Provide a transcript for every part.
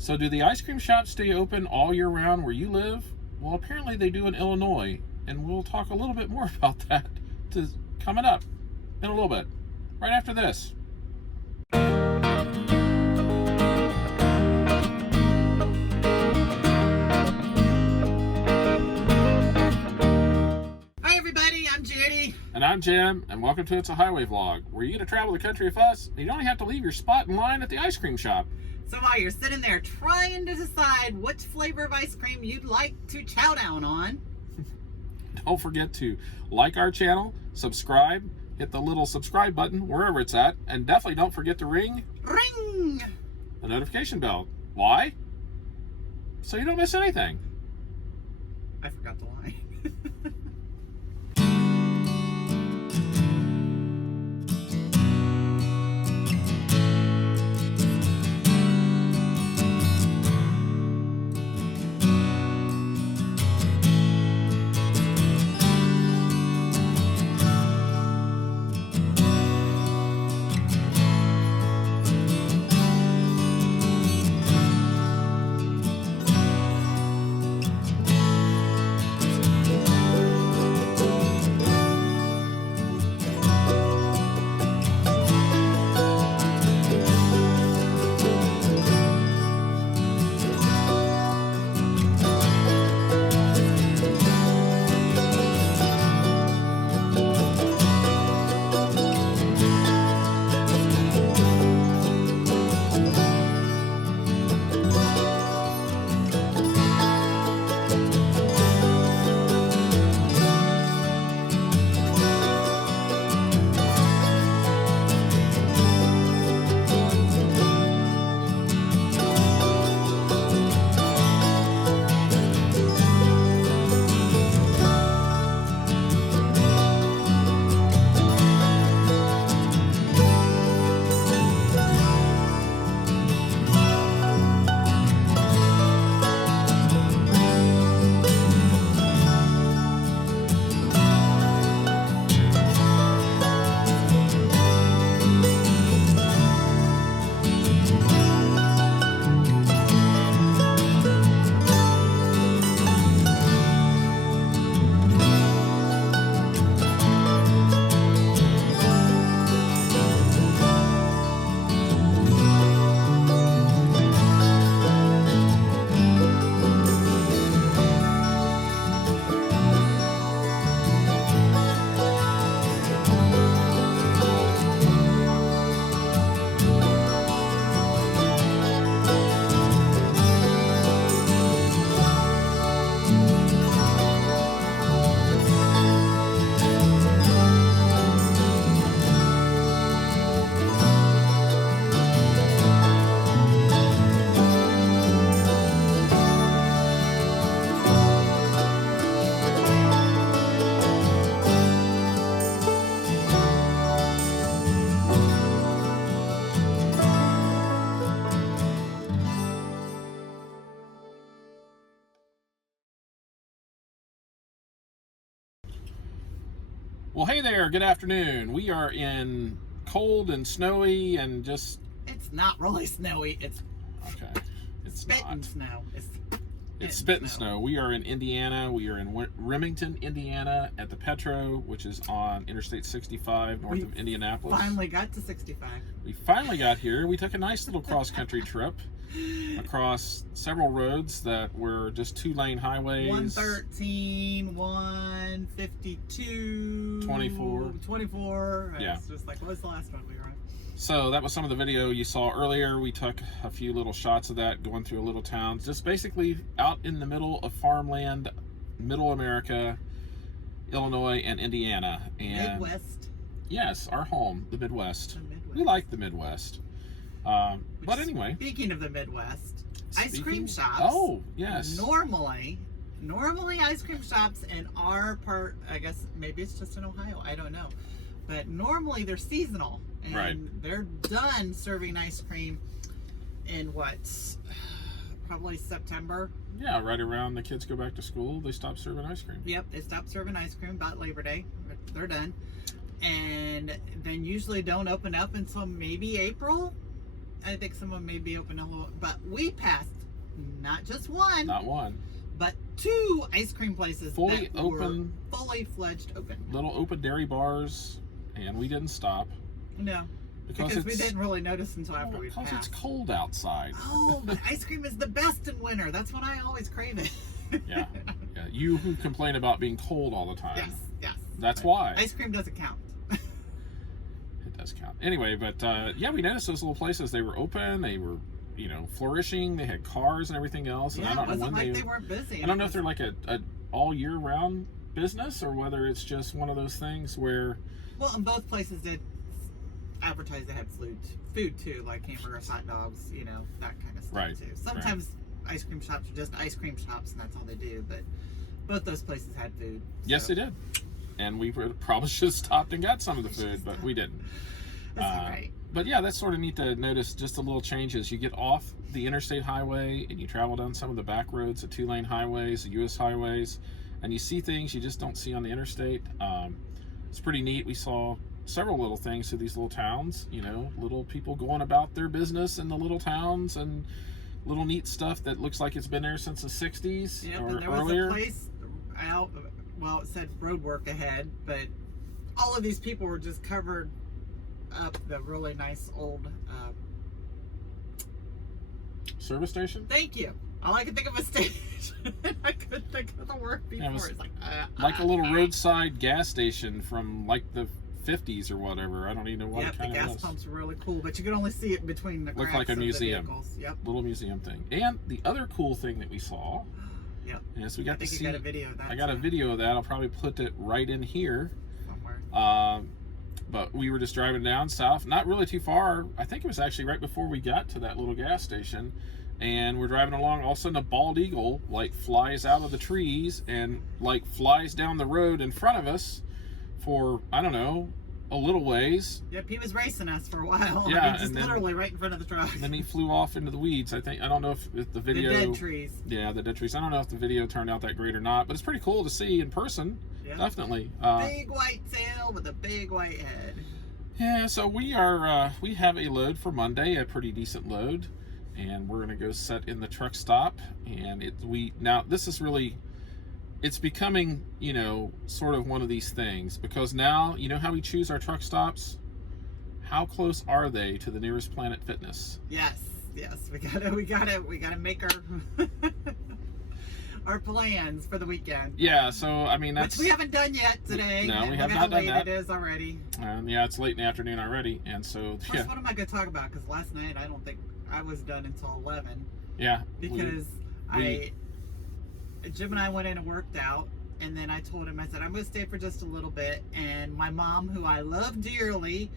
So do the ice cream shops stay open all year round where you live? Well, apparently they do in Illinois, and we'll talk a little bit more about that coming up in a little bit, right after this. Hi everybody, I'm Judy. And I'm Jim, and welcome to It's a Highway Vlog, where you get to travel the country with us, and you don't have to leave your spot in line at the ice cream shop. So while you're sitting there trying to decide which flavor of ice cream you'd like to chow down on, Don't forget to like our channel, subscribe, hit the little subscribe button wherever it's at, and definitely don't forget to ring ring! the notification bell. Why? So you don't miss anything. I forgot the line. Well, hey there, good afternoon. We are in cold and snowy and just... It's not really snowy, it's Okay, it's spitting not. snow. It's spitting snow. We are in Indiana. We are in Remington, Indiana at the Petro, which is on Interstate 65 north of Indianapolis. Finally got to 65. We finally got here. We took a nice little cross-country trip across several roads that were just two-lane highways. 113, 152, 24. Yeah. It's just like, what was the last one we were on? So that was some of the video you saw earlier. We took a few little shots of that going through a little town, just basically out in the middle of farmland, middle America, Illinois and Indiana. And Midwest. yes, our home, the Midwest. The Midwest. We like the Midwest. But anyway. Speaking of the Midwest, ice cream shops. Oh, yes. Normally ice cream shops in our part, I guess maybe it's just in Ohio, I don't know. But normally they're seasonal. And right. They're done serving ice cream in what? Probably September. Yeah, right around the kids go back to school, they stop serving ice cream. Yep, they stop serving ice cream about Labor Day. They're done. And then usually don't open up until maybe April. I think some of them may be open a little, but we passed not just one, Not one. but 2 ice cream places Fully that open. were fully fledged open. Little open dairy bars, and we didn't stop. No, because we didn't really notice until after we Because passed. it's cold outside. Oh, but ice cream is the best in winter. That's when I always crave it. Yeah. Yeah. You who complain about being cold all the time. Yes, yes. That's But why. ice cream doesn't count. It does count. Anyway, but yeah, we noticed those little places. They were open. They were, flourishing. They had cars and everything else. And Yeah, I don't it know wasn't when like they weren't busy. I don't know if they're like a all year round business or whether it's just one of those things where. Well, and both places did advertise they had food too, like hamburgers, hot dogs, that kind of stuff Right, too. Sometimes ice cream shops are just ice cream shops, and that's all they do. But both those places had food. Yes, so they did. And we probably should have stopped and got some of the food, but we didn't. That's all right. But yeah, that's sort of neat to notice just the little changes. You get off the interstate highway and you travel down some of the back roads, the 2-lane highways, the U.S. highways, and you see things you just don't see on the interstate. It's pretty neat. We saw several little things through these little towns, little people going about their business in the little towns and little neat stuff that looks like it's been there since the 60s Yep, or and there earlier. was a place out, well, it said road work ahead, but all of these people were just covered up the really nice old, Service station? thank you. All I could think of was station. I couldn't think of the word before. Yeah, it was it's like a little roadside gas station from like the 50s or whatever. I don't even know what Yep, it the kind of gas was. pumps were really cool, but you could only see it between the Looked cracks like a of museum. The vehicles. Yep. Little museum thing. And the other cool thing that we saw Yep. is we I got to think see. you got a video of that. I got a too, video of that. I'll probably put it right in here. somewhere. But we were just driving down south, not really too far. I think it was actually right before we got to that little gas station. And we're driving along, all of a sudden a bald eagle like flies out of the trees and like flies down the road in front of us for, I don't know, a little ways. Yep, he was racing us for a while. Yeah, I mean, just and then- literally right in front of the truck. And then he flew off into the weeds. I don't know if the The video. dead trees. Yeah, the dead trees. I don't know if the video turned out that great or not, but it's pretty cool to see in person. Yeah. Definitely. Big white tail with a big white head. Yeah, so we are we have a load for Monday, a pretty decent load, and we're gonna go set in the truck stop. And now this is really, it's becoming sort of one of these things, because now how we choose our truck stops. How close are they to the nearest Planet Fitness? Yes, we gotta make our plans for the weekend. Yeah, so I mean that's. Which we haven't done yet today. No, we Look have how not done late that. it is already. Yeah, it's late in the afternoon already, and so First, what am I going to talk about? Because last night I don't think I was done until 11. yeah. Because Jim and I went in and worked out, and then I told him, I said, I'm going to stay for just a little bit. And my mom, who I love dearly,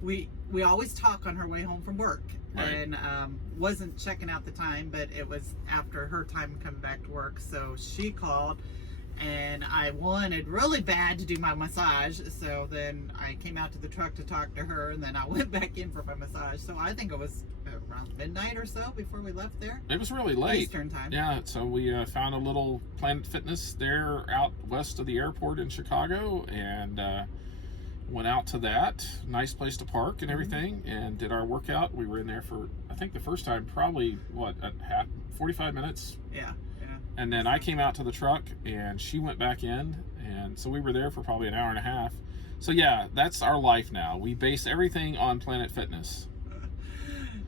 we always talk on her way home from work. Right. And wasn't checking out the time, but it was after her time coming back to work. So she called, and I wanted really bad to do my massage. So then I came out to the truck to talk to her, and then I went back in for my massage. So I think it was around midnight or so before we left there. It was really late. Eastern time. Yeah, so we found a little Planet Fitness there out west of the airport in Chicago, and went out to that. Nice place to park and everything, and did our workout. We were in there for, I think the first time, probably, 45 minutes? Yeah. And then I came out to the truck, and she went back in, and so we were there for probably an hour and a half. So yeah, that's our life now. We base everything on Planet Fitness.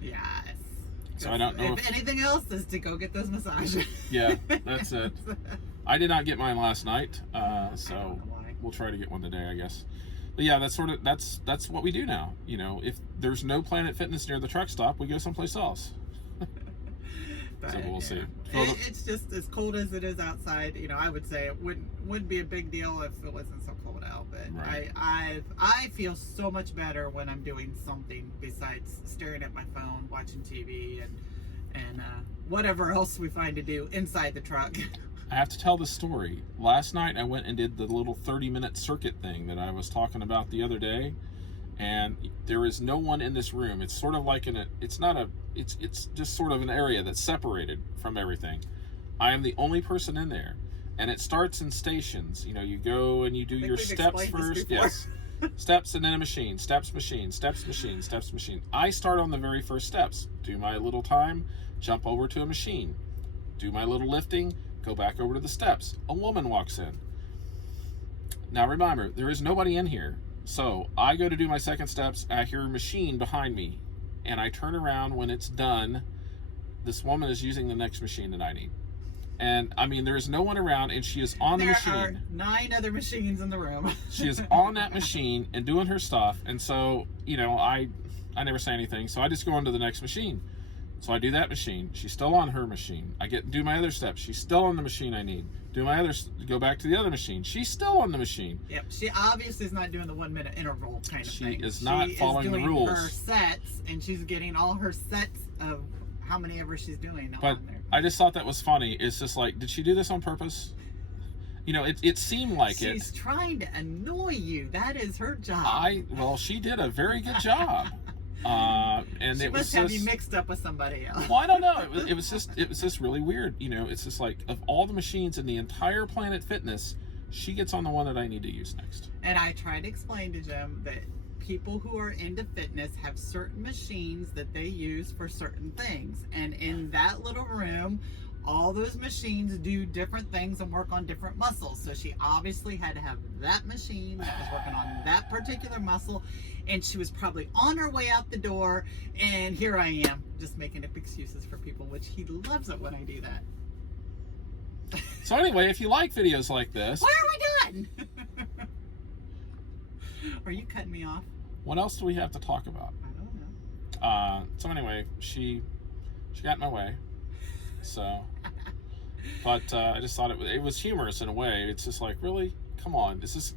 Yes. So I don't know if anything else is to go get those massages. Yeah, that's it. I did not get mine last night, I so don't know why. we'll try to get one today, I guess. But yeah, that's what we do now. If there's no Planet Fitness near the truck stop, we go someplace else. But, So we'll see. It's just as cold as it is outside. I would say it wouldn't be a big deal if it wasn't so cold out. But Right. I feel so much better when I'm doing something besides staring at my phone, watching TV, and whatever else we find to do inside the truck. I have to tell the story. Last night I went and did the little 30-minute circuit thing that I was talking about the other day, and there is no one in this room. It's sort of like it's just sort of an area that's separated from everything. I am the only person in there, and it starts in stations. You go and you do think your we've steps explained this first. before. Yes. Steps and then a machine. Steps, machine, steps, machine, steps, machine. I start on the very first steps. Do my little time, jump over to a machine. Do my little lifting, go back over to the steps. A woman walks in. Now remember, there is nobody in here. So I go to do my second steps, I hear a machine behind me, and I turn around when it's done. This woman is using the next machine that I need. And I mean, there is no one around, and she is on the machine. There are 9 other machines in the room. She is on that machine and doing her stuff. And so, you know, I never say anything. So I just go on to the next machine. So I do that machine. She's still on her machine. I do my other steps. She's still on the machine I need. Go back to the other machine. She's still on the machine. Yep. She obviously is not doing the 1 minute interval kind of thing. She is not following the rules. Her sets, and she's getting all her sets of how many ever she's doing. But on there. I just thought that was funny. It's just like, did she do this on purpose? You know, it seemed like She's trying to annoy you. That is her job. Well, she did a very good job. And she it was must have you mixed up with somebody else. Well, I don't know. It was just really weird. You know, it's just like, of all the machines in the entire Planet Fitness, she gets on the one that I need to use next. And I tried to explain to Jim that people who are into fitness have certain machines that they use for certain things. And in that little room, all those machines do different things and work on different muscles. So she obviously had to have that machine that was working on that particular muscle. And she was probably on her way out the door. And here I am, just making up excuses for people, which he loves it when I do that. So anyway, if you like videos like this... Why are we done? Are you cutting me off? What else do we have to talk about? I don't know. So anyway, she got in my way. So, but I just thought it was humorous in a way. It's just like, really, come on, this is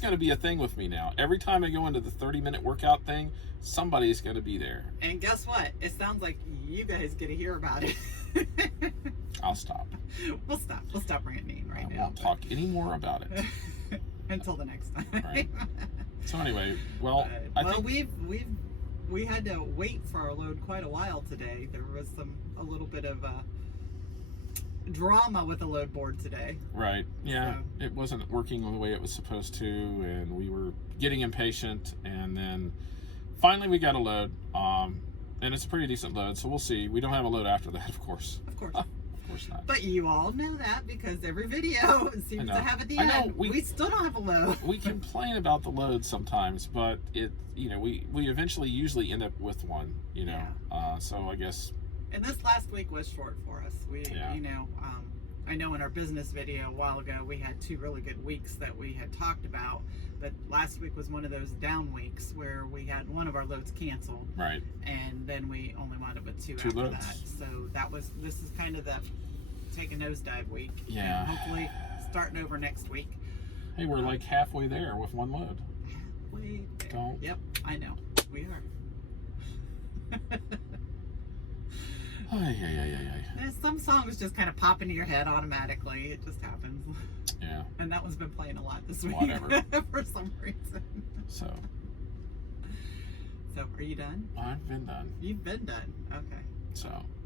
gonna be a thing with me now. Every time I go into the 30-minute workout thing, somebody's gonna be there. And guess what? It sounds like you guys get to hear about it. I'll stop. We'll stop ranting right now. I won't talk any more about it until the next time. Right. So anyway, well, I think we had to wait for our load quite a while today. There was a little bit of drama with the load board today. Right. Yeah. So it wasn't working the way it was supposed to, and we were getting impatient. And then finally we got a load, and it's a pretty decent load. So we'll see. We don't have a load after that, of course. Of course. Of course not. But you all know that because every video seems to have at the end. We still don't have a load. We complain about the load sometimes, but we eventually usually end up with one. You know. Yeah. So I guess. And this last week was short for us. I know in our business video a while ago we had 2 really good weeks that we had talked about, but last week was one of those down weeks where we had one of our loads canceled. Right. And then we only wound up with 2 after loads. that. So this is kind of the take a nosedive week. Yeah. And hopefully starting over next week. Hey, we're like halfway there with one load. Halfway there. Don't. Yep, I know. We are. Some songs just kind of pop into your head automatically. It just happens. Yeah. And that one's been playing a lot this week. Whatever. For some reason. So, are you done? I've been done. You've been done. Okay.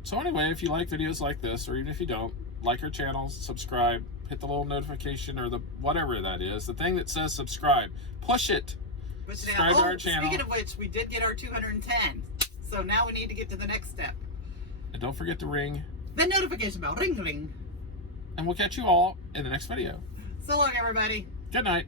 So anyway, if you like videos like this, or even if you don't, like our channels, subscribe, hit the little notification or the whatever that is, the thing that says subscribe, push it. Subscribe to our channel. Speaking of which, we did get our 210. So now we need to get to the next step. And don't forget to ring the notification bell. Ring, ring. And we'll catch you all in the next video. So long, everybody. Good night.